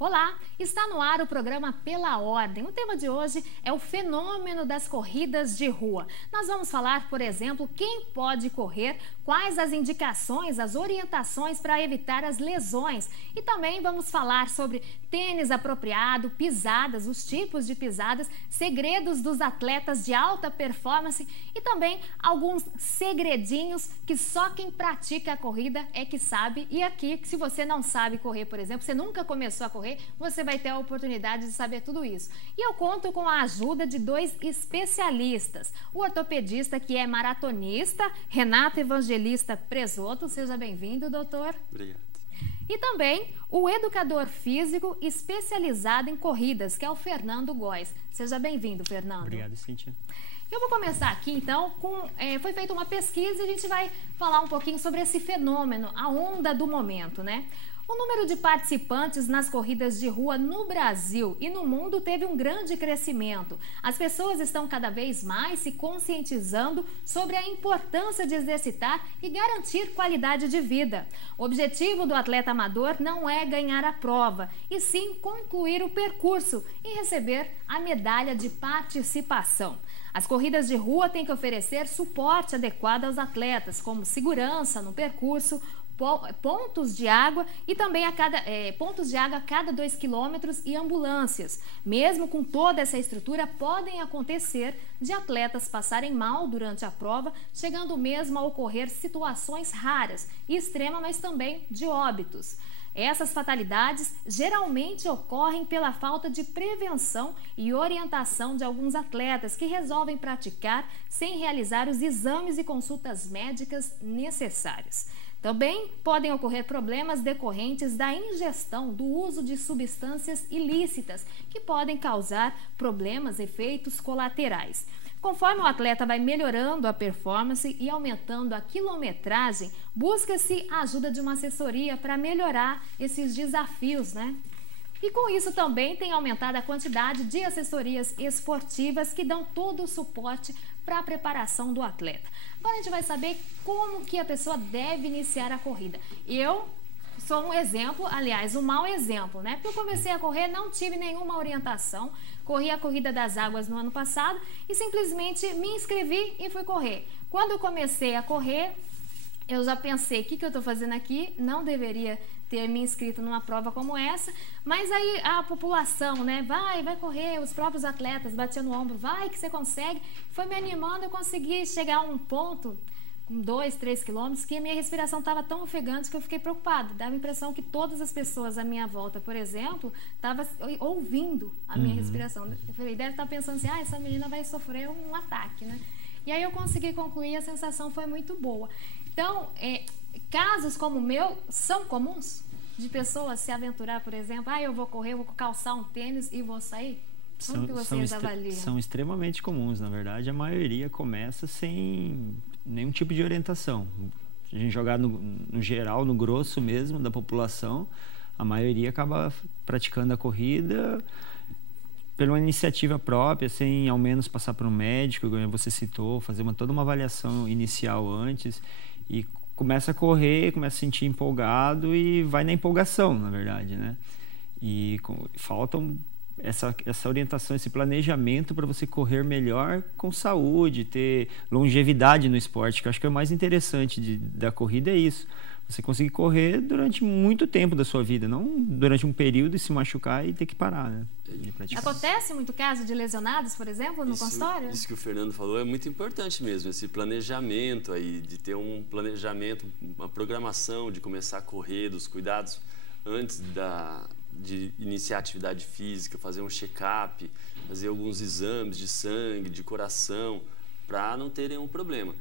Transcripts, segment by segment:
Olá, está no ar o programa Pela Ordem. O tema de hoje é o fenômeno das corridas de rua. Nós vamos falar, por exemplo, quem pode correr, quais as indicações, as orientações para evitar as lesões. E também vamos falar sobre tênis apropriado, pisadas, os tipos de pisadas, segredos dos atletas de alta performance e também alguns segredinhos que só quem pratica a corrida é que sabe. E aqui, se você não sabe correr, por exemplo, você nunca começou a correr, você vai ter a oportunidade de saber tudo isso. E eu conto com a ajuda de dois especialistas. O ortopedista que é maratonista, Renato Evangelista Presoto. Seja bem-vindo, doutor. Obrigado. E também o educador físico especializado em corridas, que é o Fernando Góes. Seja bem-vindo, Fernando. Obrigado, Cíntia. Eu vou começar aqui, então, foi feita uma pesquisa e a gente vai falar um pouquinho sobre esse fenômeno, a onda do momento, né? O número de participantes nas corridas de rua no Brasil e no mundo teve um grande crescimento. As pessoas estão cada vez mais se conscientizando sobre a importância de exercitar e garantir qualidade de vida. O objetivo do atleta amador não é ganhar a prova, e sim concluir o percurso e receber a medalha de participação. As corridas de rua têm que oferecer suporte adequado aos atletas, como segurança no percurso, pontos de água e também pontos de água a cada 2 quilômetros e ambulâncias. Mesmo com toda essa estrutura, podem acontecer de atletas passarem mal durante a prova, chegando mesmo a ocorrer situações raras e extremas, mas também de óbitos. Essas fatalidades geralmente ocorrem pela falta de prevenção e orientação de alguns atletas que resolvem praticar sem realizar os exames e consultas médicas necessários. Também podem ocorrer problemas decorrentes da ingestão do uso de substâncias ilícitas, que podem causar problemas, efeitos colaterais. Conforme o atleta vai melhorando a performance e aumentando a quilometragem, busca-se a ajuda de uma assessoria para melhorar esses desafios, né? E com isso também tem aumentado a quantidade de assessorias esportivas que dão todo o suporte para a preparação do atleta. Agora a gente vai saber como que a pessoa deve iniciar a corrida. Eu sou um exemplo, aliás, um mau exemplo, né? Porque eu comecei a correr, não tive nenhuma orientação, corri a Corrida das Águas no ano passado e simplesmente me inscrevi e fui correr. Quando eu comecei a correr, eu já pensei, o que eu estou fazendo aqui? Não deveria ter me inscrito numa prova como essa, mas aí a população, né, vai correr, os próprios atletas batiam no ombro, vai que você consegue, foi me animando, eu consegui chegar a um ponto, com 2, 3 quilômetros, que a minha respiração estava tão ofegante que eu fiquei preocupada, dava a impressão que todas as pessoas à minha volta, por exemplo, estavam ouvindo a minha respiração. Eu falei, deve estar pensando assim, essa menina vai sofrer um ataque, né? E aí eu consegui concluir, a sensação foi muito boa. Então, casos como o meu são comuns? De pessoas se aventurar, por exemplo, eu vou correr, vou calçar um tênis e vou sair? Como que vocês avaliam? São extremamente comuns, na verdade. A maioria começa sem nenhum tipo de orientação. Se a gente jogar no geral, no grosso mesmo da população, a maioria acaba praticando a corrida pela iniciativa própria, sem ao menos passar por um médico, como você citou, fazer toda uma avaliação inicial antes e começa a correr, começa a se sentir empolgado e vai na empolgação, na verdade, né? E faltam essa orientação, esse planejamento para você correr melhor com saúde, ter longevidade no esporte, que eu acho que é o mais interessante da corrida é isso. Você conseguir correr durante muito tempo da sua vida, não durante um período e se machucar e ter que parar, né? Acontece muito caso de lesionados, por exemplo, no consultório? Isso que o Fernando falou é muito importante mesmo, esse planejamento aí, de ter um planejamento, uma programação de começar a correr, dos cuidados antes de iniciar a atividade física, fazer um check-up, fazer alguns exames de sangue, de coração, para não ter nenhum problema.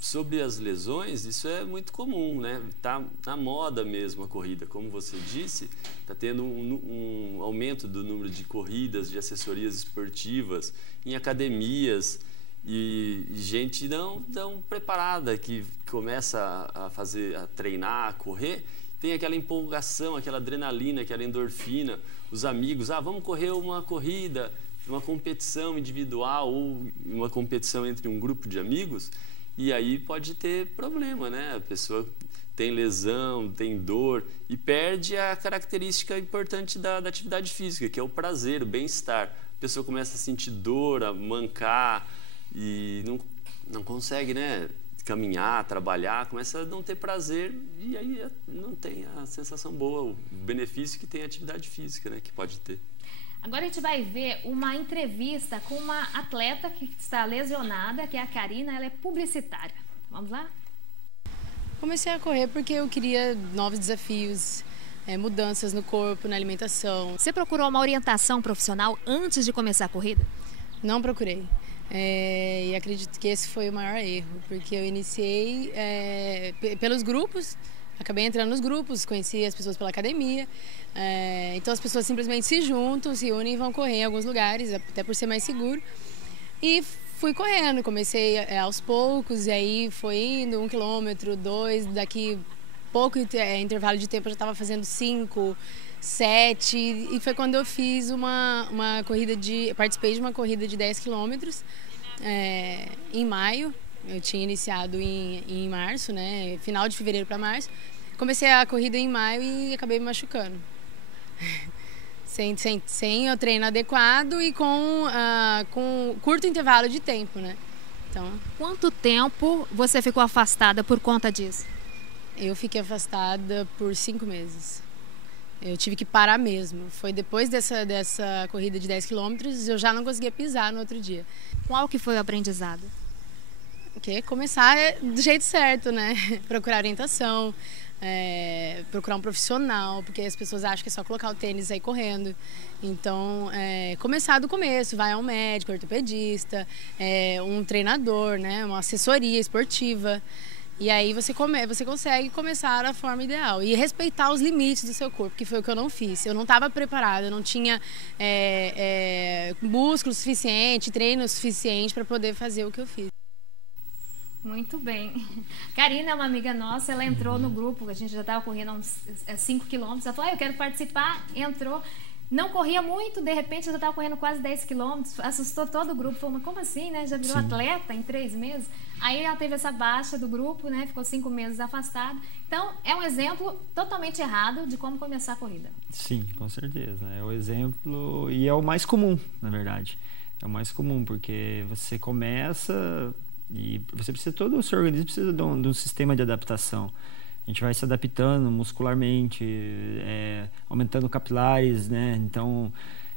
Sobre as lesões, isso é muito comum, né? Tá na moda mesmo a corrida, como você disse, está tendo um aumento do número de corridas, de assessorias esportivas em academias e gente não tão preparada que começa a treinar, a correr, tem aquela empolgação, aquela adrenalina, aquela endorfina, os amigos, vamos correr uma corrida, uma competição individual ou uma competição entre um grupo de amigos. E aí pode ter problema, né? A pessoa tem lesão, tem dor e perde a característica importante da atividade física, que é o prazer, o bem-estar. A pessoa começa a sentir dor, a mancar e não consegue, né, caminhar, trabalhar, começa a não ter prazer e aí não tem a sensação boa, o benefício que tem a atividade física, né, que pode ter. Agora a gente vai ver uma entrevista com uma atleta que está lesionada, que é a Karina, ela é publicitária. Vamos lá? Comecei a correr porque eu queria novos desafios, mudanças no corpo, na alimentação. Você procurou uma orientação profissional antes de começar a corrida? Não procurei. E acredito que esse foi o maior erro, porque eu iniciei pelos grupos, acabei entrando nos grupos, conheci as pessoas pela academia, então as pessoas simplesmente se juntam, se unem e vão correr em alguns lugares, até por ser mais seguro. E fui correndo, comecei aos poucos, e aí foi indo 1 quilômetro, 2, daqui pouco intervalo de tempo eu já estava fazendo 5, 7, e foi quando eu fiz uma corrida participei de uma corrida de 10 quilômetros em maio. Eu tinha iniciado em março, né, final de fevereiro para março. Comecei a corrida em maio e acabei me machucando. Sem o treino adequado e com curto intervalo de tempo, né? Então, quanto tempo você ficou afastada por conta disso? Eu fiquei afastada por 5 meses. Eu tive que parar mesmo. Foi depois dessa corrida de 10 quilômetros, eu já não conseguia pisar no outro dia. Qual que foi o aprendizado? Começar do jeito certo, né? Procurar orientação, procurar um profissional, porque as pessoas acham que é só colocar o tênis e sair correndo. Então, começar do começo, vai ao médico, ortopedista, um treinador, né? Uma assessoria esportiva. E aí você consegue começar da forma ideal e respeitar os limites do seu corpo, que foi o que eu não fiz. Eu não estava preparada, eu não tinha músculo suficiente, treino suficiente para poder fazer o que eu fiz. Muito bem. Karina é uma amiga nossa, ela entrou no grupo, a gente já estava correndo uns 5 quilômetros, ela falou, eu quero participar, entrou, não corria muito, de repente já estava correndo quase 10 quilômetros, assustou todo o grupo, falou, mas como assim, né? Já virou atleta em 3 meses? Aí ela teve essa baixa do grupo, né? Ficou 5 meses afastada. Então, é um exemplo totalmente errado de como começar a corrida. Sim, com certeza. É o exemplo e é o mais comum, na verdade. É o mais comum, porque você começa e você precisa, todo o seu organismo precisa de um sistema de adaptação. A gente vai se adaptando muscularmente, aumentando capilares, né? Então,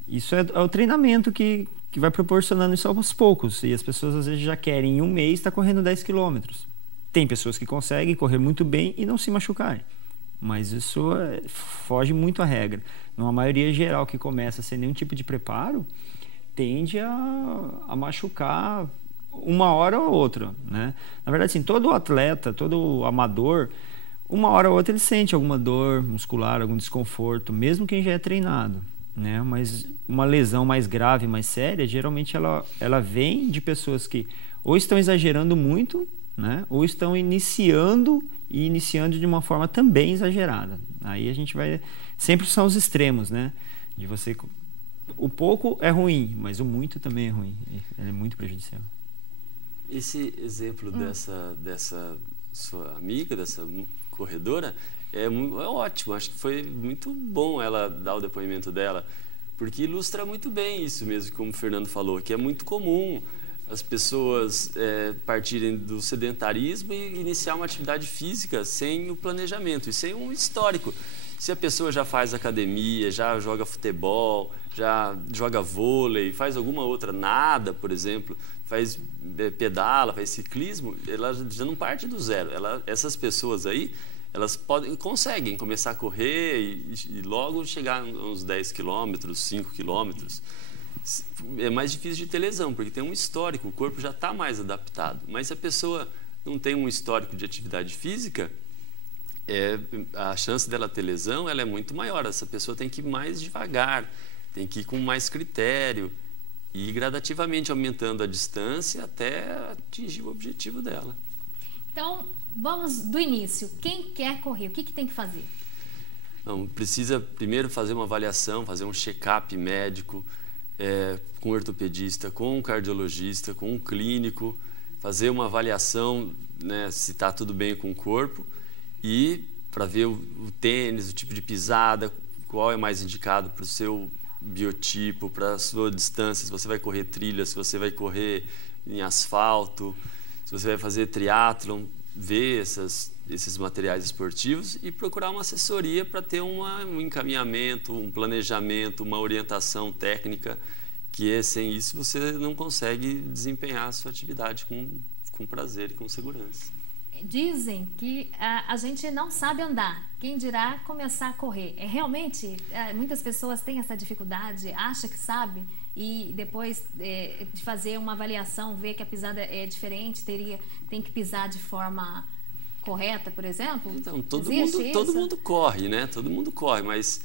isso é o treinamento que vai proporcionando isso aos poucos. E as pessoas, às vezes, já querem em 1 mês estar correndo 10 quilômetros. Tem pessoas que conseguem correr muito bem e não se machucarem. Mas isso foge muito à regra. Numa maioria geral que começa sem nenhum tipo de preparo, tende a machucar uma hora ou outra, né? Na verdade, assim, todo atleta, todo amador, uma hora ou outra ele sente alguma dor muscular, algum desconforto, mesmo quem já é treinado, né? Mas uma lesão mais grave, mais séria, geralmente ela vem de pessoas que ou estão exagerando muito, né? Ou estão iniciando de uma forma também exagerada. Aí a gente vai... Sempre são os extremos, né? De você... O pouco é ruim, mas o muito também é ruim. Ele é muito prejudicial. Esse exemplo dessa sua amiga, dessa corredora, é ótimo. Acho que foi muito bom ela dar o depoimento dela, porque ilustra muito bem isso mesmo, como o Fernando falou, que é muito comum as pessoas partirem do sedentarismo e iniciar uma atividade física sem o planejamento e sem um histórico. Se a pessoa já faz academia, já joga futebol, já joga vôlei, faz alguma outra, nada, por exemplo, faz pedala, faz ciclismo, ela já não parte do zero. Essas pessoas aí, elas conseguem começar a correr e logo chegar uns 10 quilômetros, 5 quilômetros. É mais difícil de ter lesão, porque tem um histórico, o corpo já está mais adaptado. Mas se a pessoa não tem um histórico de atividade física, a chance dela ter lesão ela é muito maior. Essa pessoa tem que ir mais devagar, tem que ir com mais critério e gradativamente aumentando a distância até atingir o objetivo dela. Então, vamos do início. Quem quer correr, o que tem que fazer? Não, precisa primeiro fazer uma avaliação, fazer um check-up médico com um ortopedista, com um cardiologista, com um clínico, fazer uma avaliação, né, se está tudo bem com o corpo. e para ver o tênis, o tipo de pisada, qual é mais indicado para o seu biotipo, para a sua distância, se você vai correr trilha, se você vai correr em asfalto, se você vai fazer triatlon, ver esses materiais esportivos e procurar uma assessoria para ter um encaminhamento, um planejamento, uma orientação técnica, que sem isso você não consegue desempenhar a sua atividade com prazer e com segurança. Dizem que a gente não sabe andar, quem dirá começar a correr. Realmente, muitas pessoas têm essa dificuldade, acham que sabe, e depois de fazer uma avaliação, ver que a pisada é diferente, tem que pisar de forma correta, por exemplo? Então, todo mundo corre, né? Todo mundo corre, mas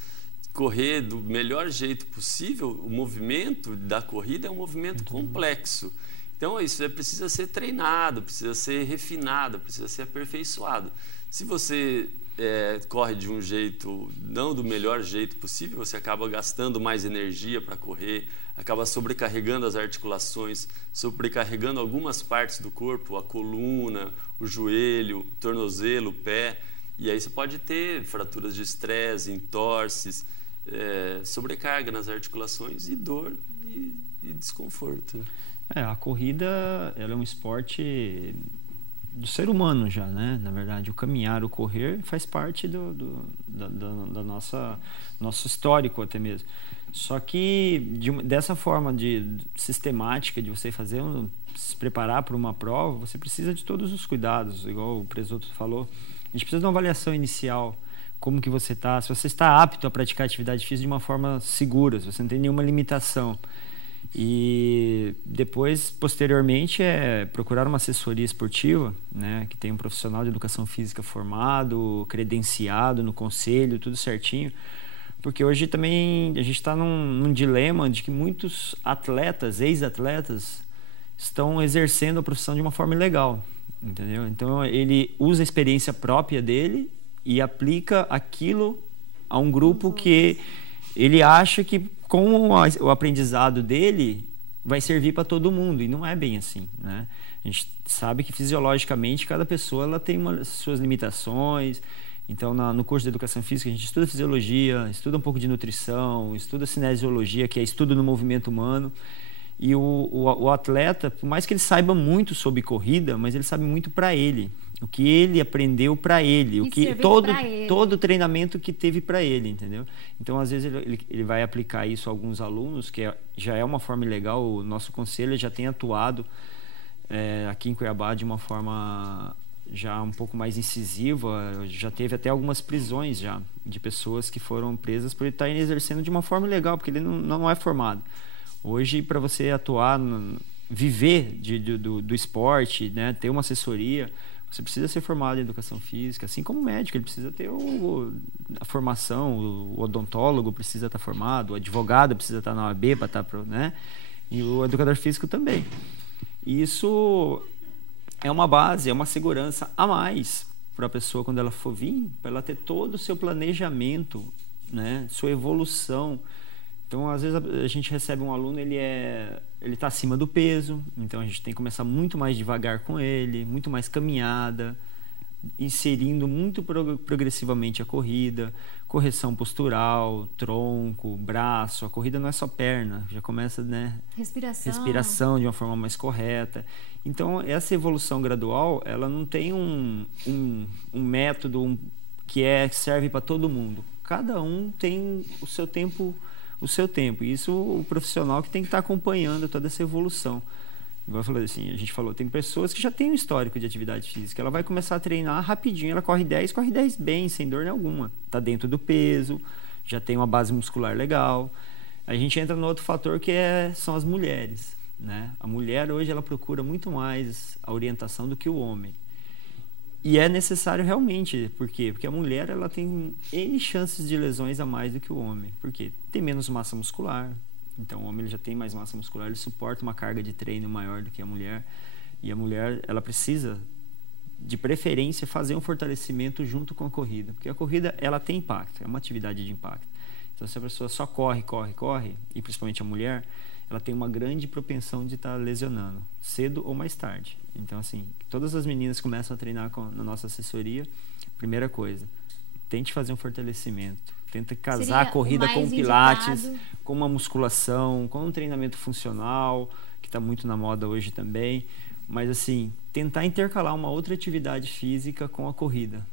correr do melhor jeito possível, o movimento da corrida é um movimento complexo. Então, isso precisa ser treinado, precisa ser refinado, precisa ser aperfeiçoado. Se você corre de um jeito, não do melhor jeito possível, você acaba gastando mais energia para correr, acaba sobrecarregando as articulações, sobrecarregando algumas partes do corpo, a coluna, o joelho, o tornozelo, o pé. E aí você pode ter fraturas de estresse, entorses, sobrecarga nas articulações e dor e desconforto. A corrida, ela é um esporte do ser humano já, né? Na verdade, o caminhar, o correr faz parte da nosso histórico até mesmo. Só que dessa forma sistemática de você se preparar para uma prova, você precisa de todos os cuidados, igual o Presoto falou. A gente precisa de uma avaliação inicial, como que você está, se você está apto a praticar atividade física de uma forma segura, se você não tem nenhuma limitação. E depois, posteriormente, procurar uma assessoria esportiva, né, que tem um profissional de educação física formado, credenciado no conselho, tudo certinho. Porque hoje também a gente está num dilema de que muitos atletas, ex-atletas, estão exercendo a profissão de uma forma ilegal, entendeu? Então ele usa a experiência própria dele e aplica aquilo a um grupo que ele acha que com o aprendizado dele vai servir para todo mundo, e não é bem assim, né? A gente sabe que fisiologicamente cada pessoa ela tem suas limitações. Então no curso de educação física a gente estuda fisiologia, estuda um pouco de nutrição, estuda cinesiologia, que é estudo no movimento humano. E o atleta, por mais que ele saiba muito sobre corrida, mas ele sabe muito para ele, o que ele aprendeu para ele, todo o treinamento que teve para ele, entendeu? Então, às vezes, ele vai aplicar isso a alguns alunos, que já é uma forma legal. O nosso conselho já tem atuado aqui em Cuiabá de uma forma já um pouco mais incisiva. Já teve até algumas prisões já de pessoas que foram presas por estarem exercendo de uma forma legal, porque ele não é formado. Hoje, para você atuar, viver do esporte, né, ter uma assessoria, você precisa ser formado em educação física, assim como o médico, ele precisa ter a formação, o odontólogo precisa estar formado, o advogado precisa estar na OAB para estar, né, e o educador físico também. E isso é uma base, é uma segurança a mais para a pessoa quando ela for vir, para ela ter todo o seu planejamento, né, sua evolução. Então, às vezes, a gente recebe um aluno, ele está acima do peso, então a gente tem que começar muito mais devagar com ele, muito mais caminhada, inserindo muito progressivamente a corrida, correção postural, tronco, braço. A corrida não é só perna, já começa, né, respiração de uma forma mais correta. Então, essa evolução gradual, ela não tem um método que serve para todo mundo. Cada um tem o seu tempo. E isso o profissional que tem que estar acompanhando toda essa evolução. Igual eu falei assim, a gente falou, tem pessoas que já têm um histórico de atividade física, ela vai começar a treinar rapidinho, ela corre 10 bem, sem dor nenhuma. Está dentro do peso, já tem uma base muscular legal. A gente entra no outro fator que são as mulheres, né? A mulher hoje ela procura muito mais a orientação do que o homem. E é necessário realmente. Por quê? Porque a mulher ela tem N chances de lesões a mais do que o homem. Por quê? Tem menos massa muscular. Então o homem ele já tem mais massa muscular, ele suporta uma carga de treino maior do que a mulher. E a mulher ela precisa, de preferência, fazer um fortalecimento junto com a corrida. Porque a corrida ela tem impacto, é uma atividade de impacto. Então se a pessoa só corre, e principalmente a mulher, ela tem uma grande propensão de estar lesionando, cedo ou mais tarde. Então, assim, todas as meninas começam a treinar na nossa assessoria primeira coisa, tente fazer um fortalecimento. Tenta casar Seria a corrida com indicado. pilates, com uma musculação, com um treinamento funcional, que está muito na moda hoje também. Mas, assim, tentar intercalar uma outra atividade física com a corrida.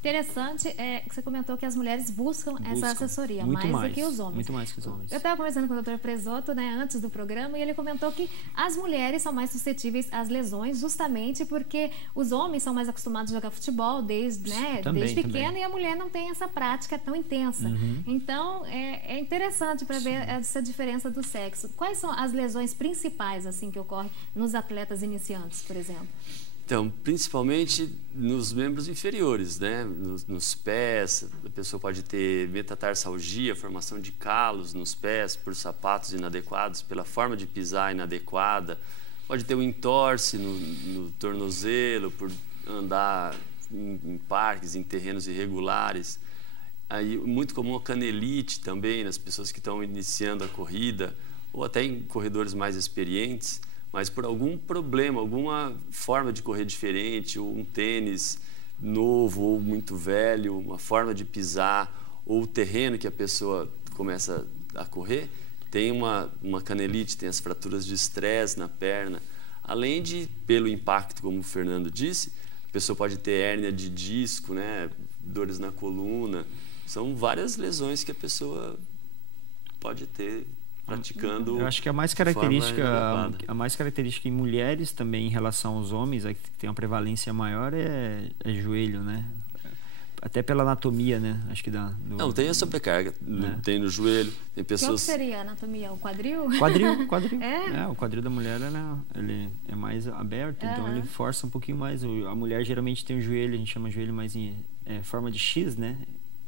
Interessante é que você comentou que as mulheres buscam essa assessoria muito mais do que os homens. Muito mais que os homens. Eu estava conversando com o Dr. Presoto, né, antes do programa, e ele comentou que as mulheres são mais suscetíveis às lesões justamente porque os homens são mais acostumados a jogar futebol desde pequeno, e a mulher não tem essa prática tão intensa. Então, é interessante para ver essa diferença do sexo. Quais são as lesões principais assim que ocorrem nos atletas iniciantes, por exemplo? Então, principalmente nos membros inferiores, né? Nos pés, a pessoa pode ter metatarsalgia, formação de calos nos pés por sapatos inadequados, pela forma de pisar inadequada. Pode ter um entorse no tornozelo, por andar em parques, em terrenos irregulares. Aí, muito comum a canelite também nas pessoas que estão iniciando a corrida, ou até em corredores mais experientes. Mas por algum problema, alguma forma de correr diferente, ou um tênis novo ou muito velho, uma forma de pisar, ou o terreno que a pessoa começa a correr, tem uma canelite, tem as fraturas de estresse na perna. Além de, pelo impacto, como o Fernando disse, a pessoa pode ter hérnia de disco, né, dores na coluna. São várias lesões que a pessoa pode ter praticando. Eu acho que a mais característica em mulheres também em relação aos homens, a que tem uma prevalência maior é joelho, né? Até pela anatomia, né? Acho que dá. Não, tem a sobrecarga, tem no joelho, tem pessoas... O que seria a anatomia? O quadril? Quadril. O quadril da mulher, ele é mais aberto, então ele força um pouquinho mais. A mulher geralmente tem o joelho, a gente chama de joelho mais em forma de X, né?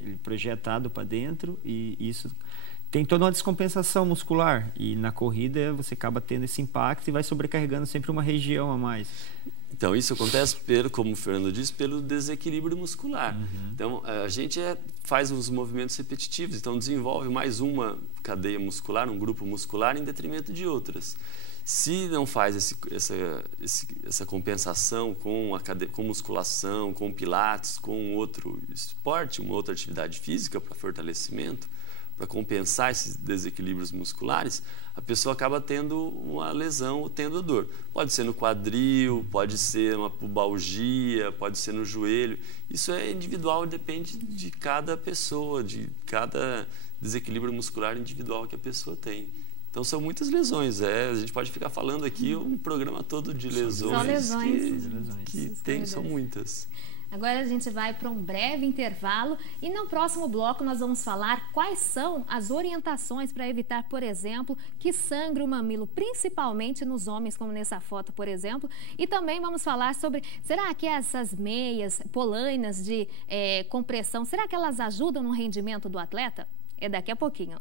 Ele projetado para dentro, e isso tem toda uma descompensação muscular, e na corrida você acaba tendo esse impacto e vai sobrecarregando sempre uma região a mais. Então, isso acontece, como o Fernando disse, pelo desequilíbrio muscular. Então, a gente faz uns movimentos repetitivos, então desenvolve mais uma cadeia muscular, um grupo muscular, em detrimento de outras. Se não faz essa compensação com musculação, com pilates, com outro esporte, uma outra atividade física para fortalecimento, para compensar esses desequilíbrios musculares, a pessoa acaba tendo uma lesão ou tendo dor. Pode ser no quadril, pode ser uma pubalgia, pode ser no joelho. Isso é individual, depende de cada pessoa, de cada desequilíbrio muscular individual que a pessoa tem. Então, são muitas lesões. A gente pode ficar falando aqui um programa todo de lesões. Só lesões. São muitas. Agora a gente vai para um breve intervalo e no próximo bloco nós vamos falar quais são as orientações para evitar, por exemplo, que sangre o mamilo, principalmente nos homens, como nessa foto, por exemplo. E também vamos falar sobre, será que essas meias, polainas de compressão, será que elas ajudam no rendimento do atleta? É daqui a pouquinho.